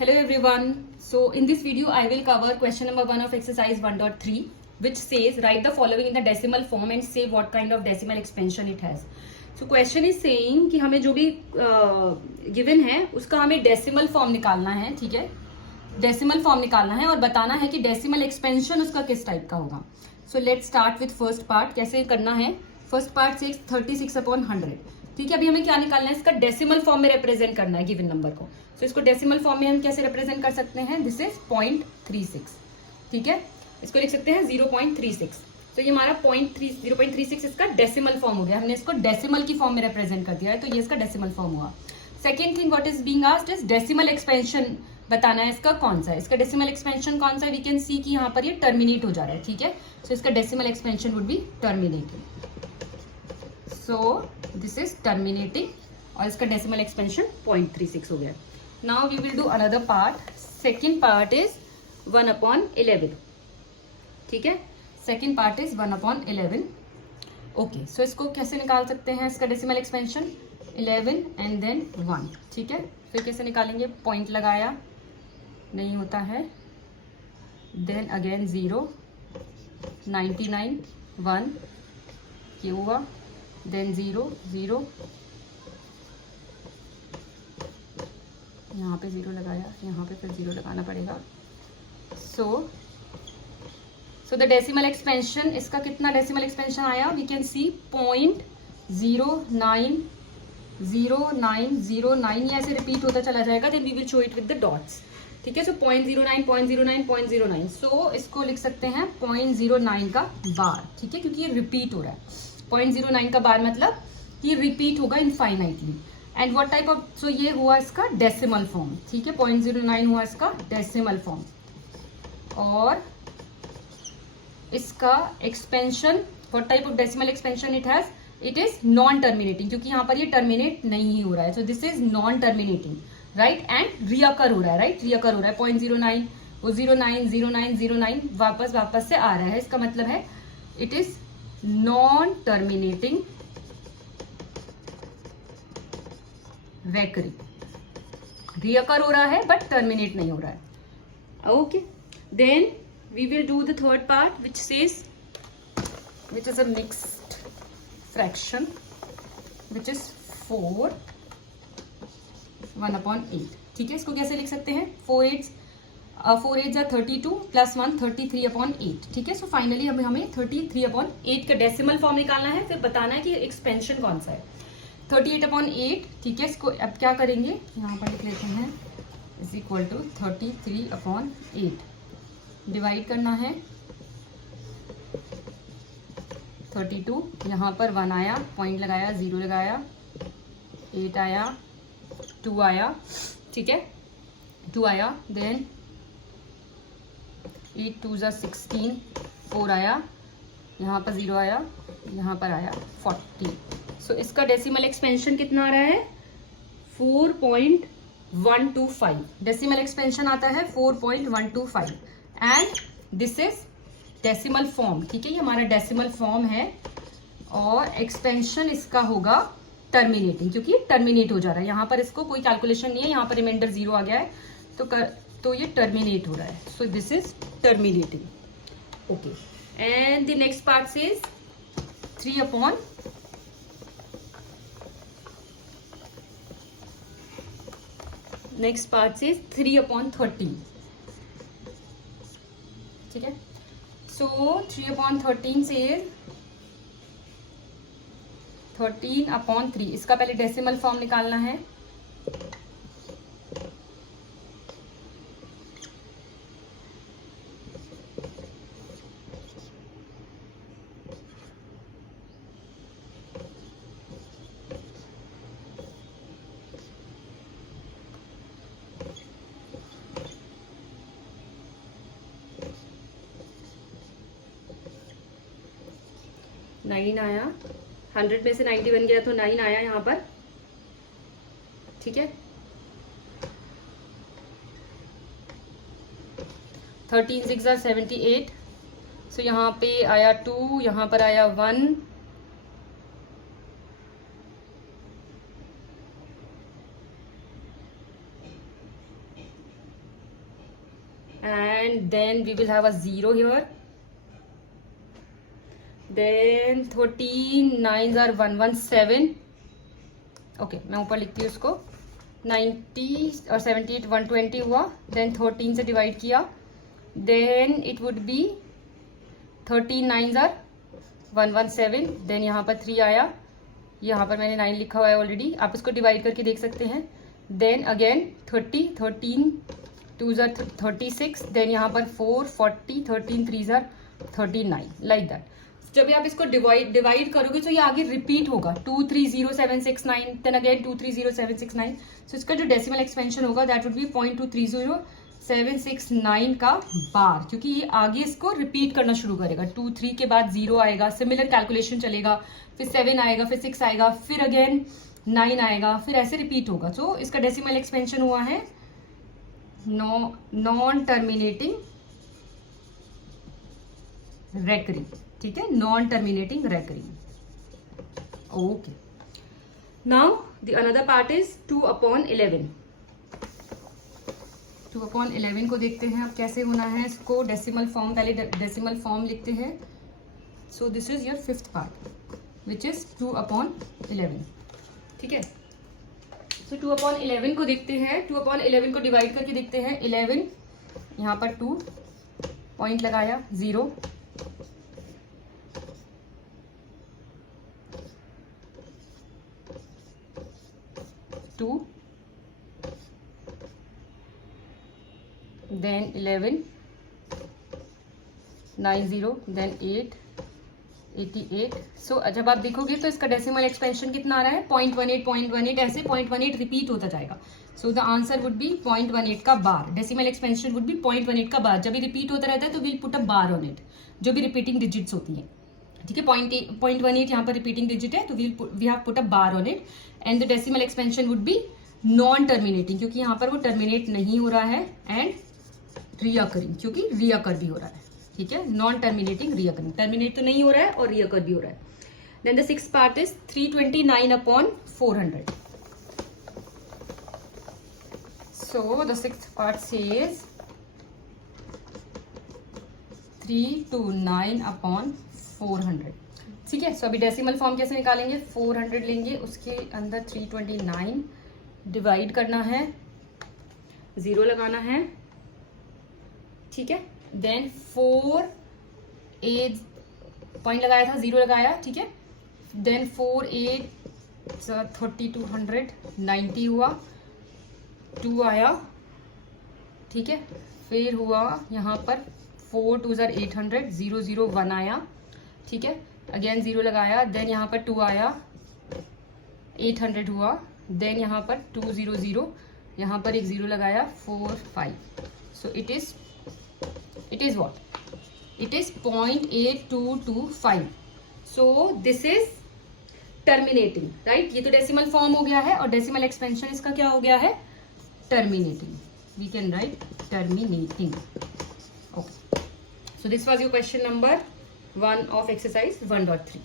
Hello everyone. So in this video I will cover question number 1 of exercise 1.3 which says write the following in the decimal form and say what kind of decimal expansion it has. So question is saying कि हमें जो भी given है उसका हमें decimal form निकालना है, ठीक है, decimal form निकालना है और बताना है कि decimal expansion उसका किस टाइप का होगा. So let's start with first part. कैसे करना है. First part 36/100. ठीक है, अभी हमें क्या निकालना है, इसका डेसिमल फॉर्म में रिप्रेजेंट करना है गिवन नंबर को. सो इसको डेसिमल फॉर्म में हम कैसे रिप्रेजेंट कर सकते हैं. This is 0.36. ठीक है, इसको लिख सकते हैं 0.36. तो ये हमारा 0.36 इसका डेसिमल फॉर्म हो गया. हमने इसको डेसिमल की फॉर्म में रिप्रेजेंट कर दिया है, तो ये इसका डेसिमल फॉर्म हुआ. Second thing what is being asked is decimal expansion बताना है इसका कौन सा है. इसका डेसिमल एक्सपेंशन कौन सा है. वी कैन सी कि यहाँ पर ये टर्मिनेट हो जा रहा है. ठीक है, सो इसका decimal expansion would B terminating. So this is terminating और इसका डेसिमल एक्सपेंशन 0.36 हो गया. Now we will do another part. Second part is 1/11. ठीक है, सेकेंड पार्ट इज 1/11. ओके, सो इसको कैसे निकाल सकते हैं इसका डेसिमल एक्सपेंशन 11 एंड देन 1. ठीक है, फिर कैसे निकालेंगे. पॉइंट लगाया, नहीं होता है, देन अगेन 0, 99, 1 ये हुआ, देन 0 0, यहाँ पे 0 लगाया, यहाँ पे फिर 0 लगाना पड़ेगा. सो द डेसिमल एक्सपेंशन इसका कितना डेसिमल एक्सपेंशन आया. We can see 0.090909. ये ऐसे रिपीट होता चला जाएगा. Then we will show it with the dots. ठीक है, सो 0.09 0.09 0.09. सो इसको लिख सकते हैं 0.09 का बार. ठीक है, क्योंकि ये रिपीट हो रहा है. 0.09 का बार मतलब ये रिपीट होगा infinitely. And what type of, so ये हुआ इसका डेसिमल फॉर्म. ठीक है, 0.09 हुआ इसका डेसिमल फॉर्म. और इसका expansion, what type of decimal expansion it has, it is non terminating, क्योंकि यहाँ पर ये टर्मिनेट नहीं हो रहा है. So this is non terminating, right, and रियकर हो रहा है. राइट, रियकर हो रहा है. 0.09 वो 09 09 09 वापस से आ रहा है. इसका मतलब है it is non terminating recurring. Recur हो रहा है बट टर्मिनेट नहीं हो रहा है. Okay, then we will do the third part which says, which is a mixed fraction which is 4 1/8. ठीक है, इसको कैसे लिख सकते हैं. 4 8 जा 32 प्लस 1 33/8. ठीक है, सो फाइनली हमें 33/8 का डेसिमल फॉर्म निकालना है. फिर बताना है कि एक्सपेंशन कौन सा है. 38/8. ठीक है, इसको अब क्या करेंगे, यहाँ पर लिख लेते हैं इज इक्वल टू 33/8. डिवाइड करना है 32, यहाँ पर 1 आया, पॉइंट लगाया, 0 लगाया, 8 आया, 2 आया. ठीक है, 2 आया, देन 8 2 जा 16, 4 आया, यहाँ पर 0 आया, यहाँ पर आया 40. सो इसका डेसिमल एक्सपेंशन कितना आ रहा है 4.125. डेसिमल एक्सपेंशन आता है 4.125 and this is decimal form. ठीक है, ये हमारा डेसिमल फॉर्म है और एक्सपेंशन इसका होगा टर्मिनेटिंग, क्योंकि ये टर्मिनेट हो जा रहा है. यहाँ पर इसको कोई कैलकुलेशन नहीं है, यहाँ पर रिमाइंडर 0 आ गया है, तो ये टर्मिनेट हो रहा है. So this is terminating. Okay, and the next part is 3/, next part is 3/13. ठीक है, सो 3/13 से 13/3. इसका पहले डेसिमल फॉर्म निकालना है. नाइन आया, 100 में से 90 बन गया तो 9 आया यहाँ पर. ठीक है, 13 6 जा 78. सो यहाँ पे आया 2, यहाँ पर आया 1, and then we will have a 0 here, then 13 9s are 117. Okay मैं ऊपर लिखती हूँ उसको, 90 और 78 120 हुआ, देन 13 से डिवाइड किया, then it would be 13 9s are 117, then यहाँ पर 3 आया, यहाँ पर मैंने 9 लिखा हुआ है ऑलरेडी, आप इसको डिवाइड करके देख सकते हैं, then again 30 13 2s are 36, then यहाँ पर 4 40 13 3s are 39, लाइक दैट. जब भी आप इसको डिवाइड करोगे तो ये आगे रिपीट होगा, 230769, देन अगेन 230769. सो इसका जो डेसिमल एक्सपेंशन होगा दैट वुड बी 0.230769 का बार, क्योंकि ये आगे इसको रिपीट करना शुरू करेगा. 2 3 के बाद 0 आएगा, सिमिलर कैलकुलेशन चलेगा, फिर 7 आएगा, फिर 6 आएगा, फिर अगेन 9 आएगा, फिर ऐसे रिपीट होगा. तो इसका डेसिमल एक्सपेंशन हुआ है नॉन टर्मिनेटिंग रेकरिंग. ठीक है, non terminating recurring. Okay, now the another part is 2/11. 2/11 को देखते हैं अब कैसे होना है इसको डेसिमल फॉर्म. पहले डेसिमल फॉर्म लिखते हैं. So this is your 5th part which is 2/11. ठीक है, सो 2/11 को देखते हैं. 2/11 को डिवाइड करके देखते हैं. 11 यहाँ पर 2 पॉइंट लगाया, 0 2, then 11 90, then 8 88. सो जब आप देखोगे तो इसका डेसिमल एक्सपेंशन कितना आ रहा है, 0.18 ऐसे 0.18 रिपीट होता जाएगा. So the answer would be 0.18 का बार. डेसिमल एक्सपेंशन वुड बी 0.18 का बार. जब भी रिपीट होता रहता है तो will put a bar on it, जो भी रिपीटिंग डिजिट्स होती हैं. ठीक है, 0.18 यहाँ पर रिपीटिंग डिजिट है तो we have put a bar on it. And the decimal expansion would be non terminating, क्योंकि यहाँ पर वो टर्मिनेट नहीं हो रहा है, एंड रीअकरिंग, क्योंकि रीअकर भी हो रहा है. ठीक है, नॉन टर्मिनेटिंग रीअकरिंग, टर्मिनेट तो नहीं हो रहा है और रीअकर भी हो रहा है. Then the 6th part is 329/400. So the 6th part says 329/400. ठीक है, सो अभी डेसिमल फॉर्म कैसे निकालेंगे, 400 लेंगे, उसके अंदर 329 डिवाइड करना है, 0 लगाना है. ठीक है, देन 4 8 पॉइंट लगाया था, 0 लगाया. ठीक है, देन 4 8 3200 90 हुआ, 2 आया. ठीक है, फिर हुआ यहाँ पर 4 2s are 800 0 0 1 आया. ठीक है, अगेन 0 लगाया, देन यहाँ पर 2 आया, 800 हुआ, देन यहाँ पर 2 0 0, यहाँ पर एक 0 लगाया, 4 5. So it is what, it is 0.8225. So this is terminating, right. ये तो डेसिमल फॉर्म हो गया है और डेसिमल एक्सपेंशन इसका क्या हो गया है, terminating. We can write terminating. Okay, so this was your question number 1 of exercise 1.3.